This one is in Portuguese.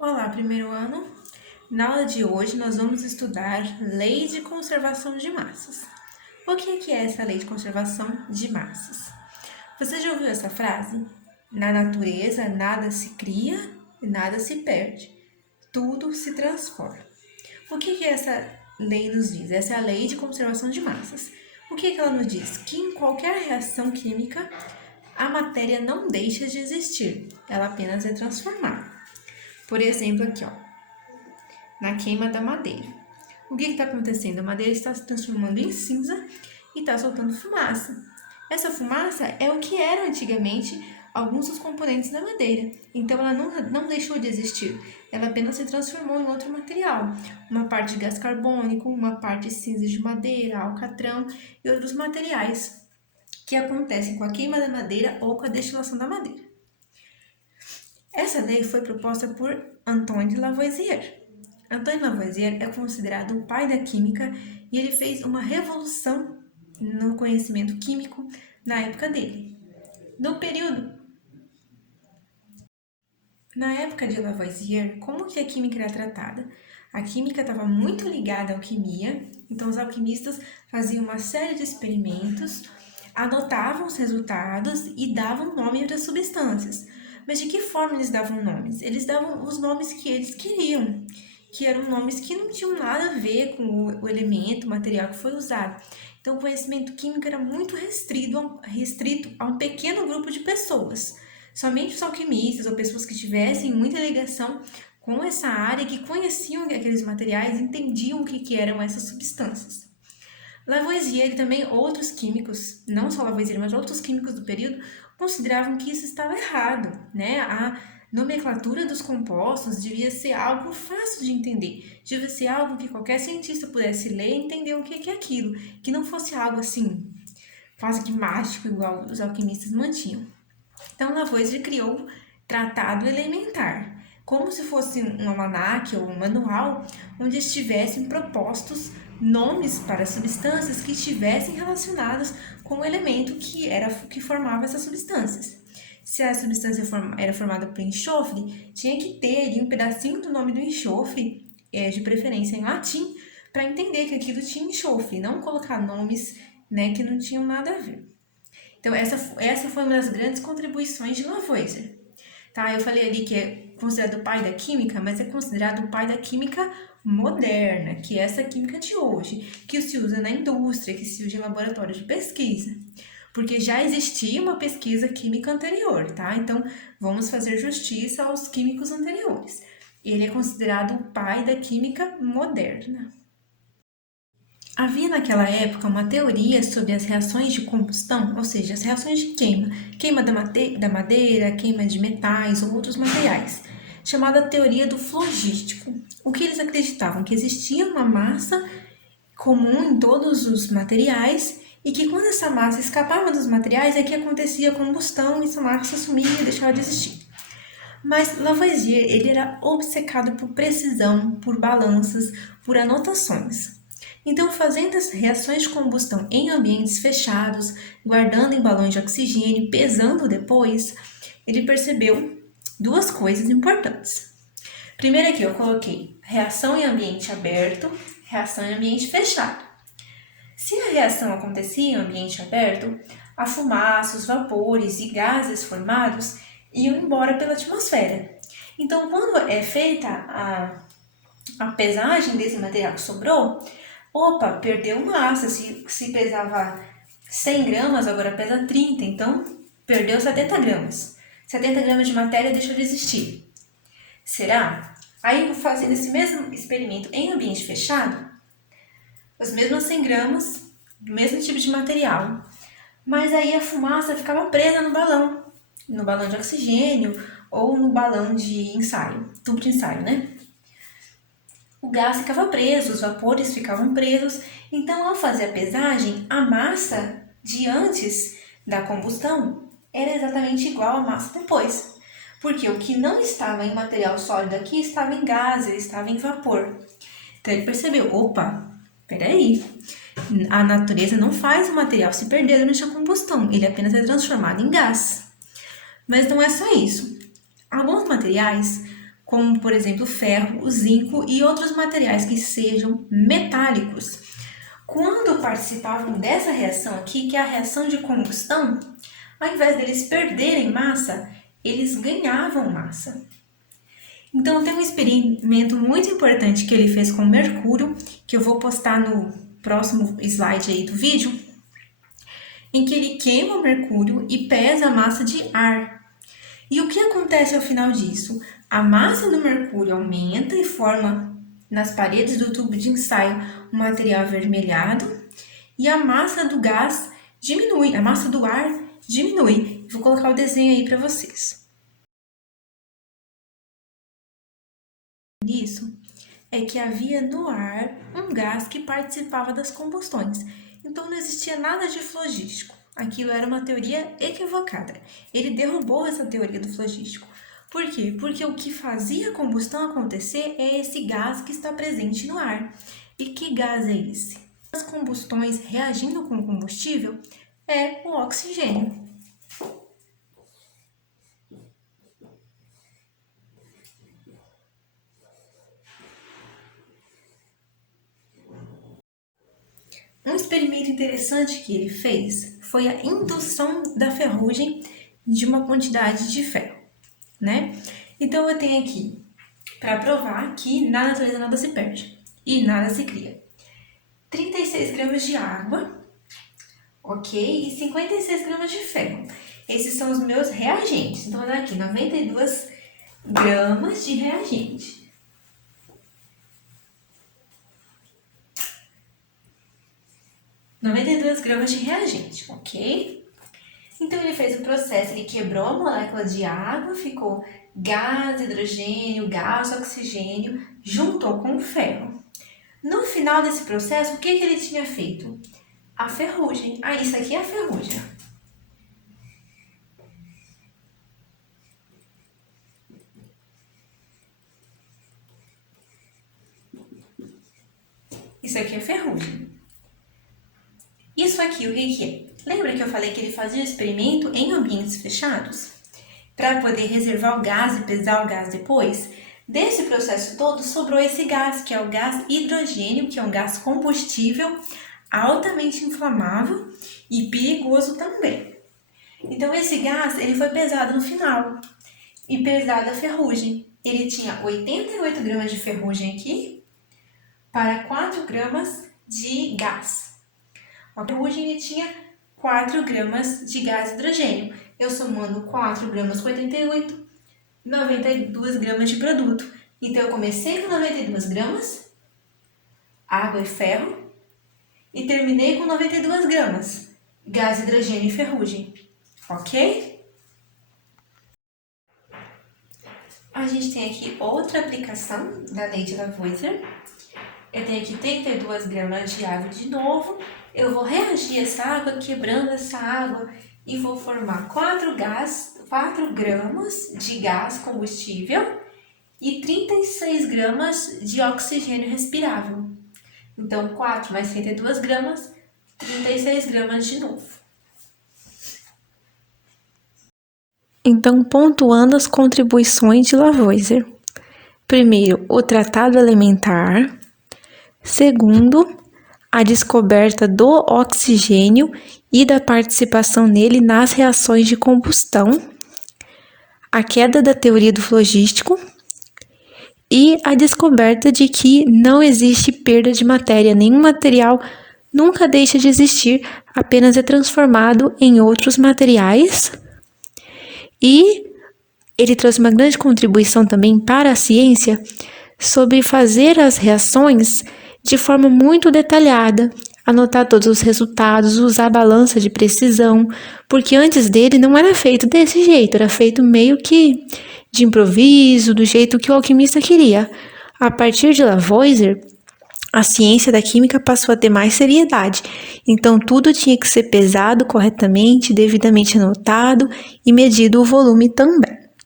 Olá, primeiro ano. Na aula de hoje, nós vamos estudar Lei de Conservação de Massas. O que é essa Lei de Conservação de Massas? Você já ouviu essa frase? Na natureza, nada se cria e nada se perde. Tudo se transforma. O que essa lei nos diz? Essa é a Lei de Conservação de Massas. O que ela nos diz? Que em qualquer reação química, a matéria não deixa de existir, ela apenas é transformada. Por exemplo, aqui, ó, na queima da madeira. O que está acontecendo? A madeira está se transformando em cinza e está soltando fumaça. Essa fumaça é o que era antigamente alguns dos componentes da madeira. Então ela não deixou de existir, ela apenas se transformou em outro material. Uma parte de gás carbônico, uma parte de cinza de madeira, alcatrão e outros materiais que acontecem com a queima da madeira ou com a destilação da madeira. Essa lei foi proposta por Antoine Lavoisier. Antoine Lavoisier é considerado o pai da química e ele fez uma revolução no conhecimento químico na época dele. Na época de Lavoisier, como que a química era tratada? A química estava muito ligada à alquimia, então os alquimistas faziam uma série de experimentos, anotavam os resultados e davam nome para as substâncias. Mas de que forma eles davam nomes? Eles davam os nomes que eles queriam, que eram nomes que não tinham nada a ver com o elemento, o material que foi usado. Então, o conhecimento químico era muito restrito a um pequeno grupo de pessoas. Somente os alquimistas ou pessoas que tivessem muita ligação com essa área, que conheciam aqueles materiais, entendiam o que eram essas substâncias. Lavoisier e também outros químicos, não só Lavoisier, mas outros químicos do período, consideravam que isso estava errado, né? A nomenclatura dos compostos devia ser algo fácil de entender, devia ser algo que qualquer cientista pudesse ler e entender o que é aquilo, que não fosse algo assim, quase que mágico, igual os alquimistas mantinham. Então, Lavoisier criou o Tratado Elementar, como se fosse um almanaque ou um manual onde estivessem propostos nomes para substâncias que estivessem relacionadas com o elemento que formava essas substâncias. Se a substância era formada por enxofre, tinha que ter ali um pedacinho do nome do enxofre, de preferência em latim, para entender que aquilo tinha enxofre, não colocar nomes, né, que não tinham nada a ver. Então, essa foi uma das grandes contribuições de Lavoisier. Tá? Eu falei ali que é considerado o pai da química, mas é considerado o pai da química moderna, que é essa química de hoje, que se usa na indústria, que se usa em laboratórios de pesquisa. Porque já existia uma pesquisa química anterior, tá? Então, vamos fazer justiça aos químicos anteriores. Ele é considerado o pai da química moderna. Havia naquela época uma teoria sobre as reações de combustão, ou seja, as reações de queima, queima da madeira, queima de metais ou outros materiais, chamada teoria do flogístico. O que eles acreditavam? Que existia uma massa comum em todos os materiais e que quando essa massa escapava dos materiais é que acontecia a combustão e essa massa sumia e deixava de existir. Mas Lavoisier, ele era obcecado por precisão, por balanças, por anotações. Então, fazendo as reações de combustão em ambientes fechados, guardando em balões de oxigênio, pesando depois, ele percebeu duas coisas importantes. Primeiro aqui eu coloquei reação em ambiente aberto, reação em ambiente fechado. Se a reação acontecia em ambiente aberto, a fumaça, os vapores e gases formados iam embora pela atmosfera. Então, quando é feita a pesagem desse material que sobrou, opa, perdeu massa. Se pesava 100 gramas, agora pesa 30, então perdeu 70 gramas. 70 gramas de matéria deixou de existir. Será? Aí, fazendo esse mesmo experimento em ambiente fechado, as mesmas 100 gramas, do mesmo tipo de material, mas aí a fumaça ficava presa no balão de oxigênio ou no balão de ensaio, tubo de ensaio, né? O gás ficava preso, os vapores ficavam presos, então ao fazer a pesagem, a massa de antes da combustão era exatamente igual à massa depois, porque o que não estava em material sólido aqui estava em gás, ele estava em vapor. Então ele percebeu, opa, peraí, a natureza não faz o material se perder durante a combustão, ele apenas é transformado em gás. Mas não é só isso. Alguns materiais, como por exemplo o ferro, o zinco e outros materiais que sejam metálicos. Quando participavam dessa reação aqui, que é a reação de combustão, ao invés deles perderem massa, eles ganhavam massa. Então tem um experimento muito importante que ele fez com mercúrio, que eu vou postar no próximo slide aí do vídeo, em que ele queima o mercúrio e pesa a massa de ar. E o que acontece ao final disso? A massa do mercúrio aumenta e forma nas paredes do tubo de ensaio um material avermelhado e a massa do gás diminui, a massa do ar diminui. Vou colocar o desenho aí para vocês. Isso é que havia no ar um gás que participava das combustões. Então não existia nada de flogístico. Aquilo era uma teoria equivocada. Ele derrubou essa teoria do flogístico. Por quê? Porque o que fazia a combustão acontecer é esse gás que está presente no ar. E que gás é esse? As combustões reagindo com o combustível é o oxigênio. Um experimento interessante que ele fez foi a indução da ferrugem de uma quantidade de ferro, né? Então eu tenho aqui, para provar que na natureza nada se perde e nada se cria, 36 gramas de água, ok? E 56 gramas de ferro. Esses são os meus reagentes. Então, olha aqui, 92 gramas de reagente. Gramas de reagente, ok? Então, ele fez o processo, ele quebrou a molécula de água, ficou gás, hidrogênio, gás, oxigênio, juntou com o ferro. No final desse processo, o que ele tinha feito? A ferrugem. Ah, isso aqui é a ferrugem. Isso aqui é ferrugem. Isso aqui, o que é? Lembra que eu falei que ele fazia o experimento em ambientes fechados? Para poder reservar o gás e pesar o gás depois? Desse processo todo, sobrou esse gás, que é o gás hidrogênio, que é um gás combustível, altamente inflamável e perigoso também. Então, esse gás, ele foi pesado no final. E pesado a ferrugem. Ele tinha 88 gramas de ferrugem aqui para 4 gramas de gás. A ferrugem ele tinha 4 gramas de gás hidrogênio. Eu somando 4 gramas com 88, 92 gramas de produto. Então, eu comecei com 92 gramas, água e ferro, e terminei com 92 gramas, gás, hidrogênio e ferrugem. Ok? A gente tem aqui outra aplicação da lei de Lavoisier. Eu tenho aqui 32 gramas de água de novo. Eu vou reagir essa água, quebrando essa água, e vou formar 4 gramas de gás combustível e 36 gramas de oxigênio respirável. Então, 4 mais 32 gramas, 36 gramas de novo. Então, pontuando as contribuições de Lavoisier. Primeiro, o tratado elementar. Segundo, a descoberta do oxigênio e da participação nele nas reações de combustão. A queda da teoria do flogístico. E a descoberta de que não existe perda de matéria. Nenhum material nunca deixa de existir, apenas é transformado em outros materiais. E ele trouxe uma grande contribuição também para a ciência sobre fazer as reações de forma muito detalhada, anotar todos os resultados, usar a balança de precisão, porque antes dele não era feito desse jeito, era feito meio que de improviso, do jeito que o alquimista queria. A partir de Lavoisier, a ciência da química passou a ter mais seriedade, então tudo tinha que ser pesado corretamente, devidamente anotado e medido o volume também.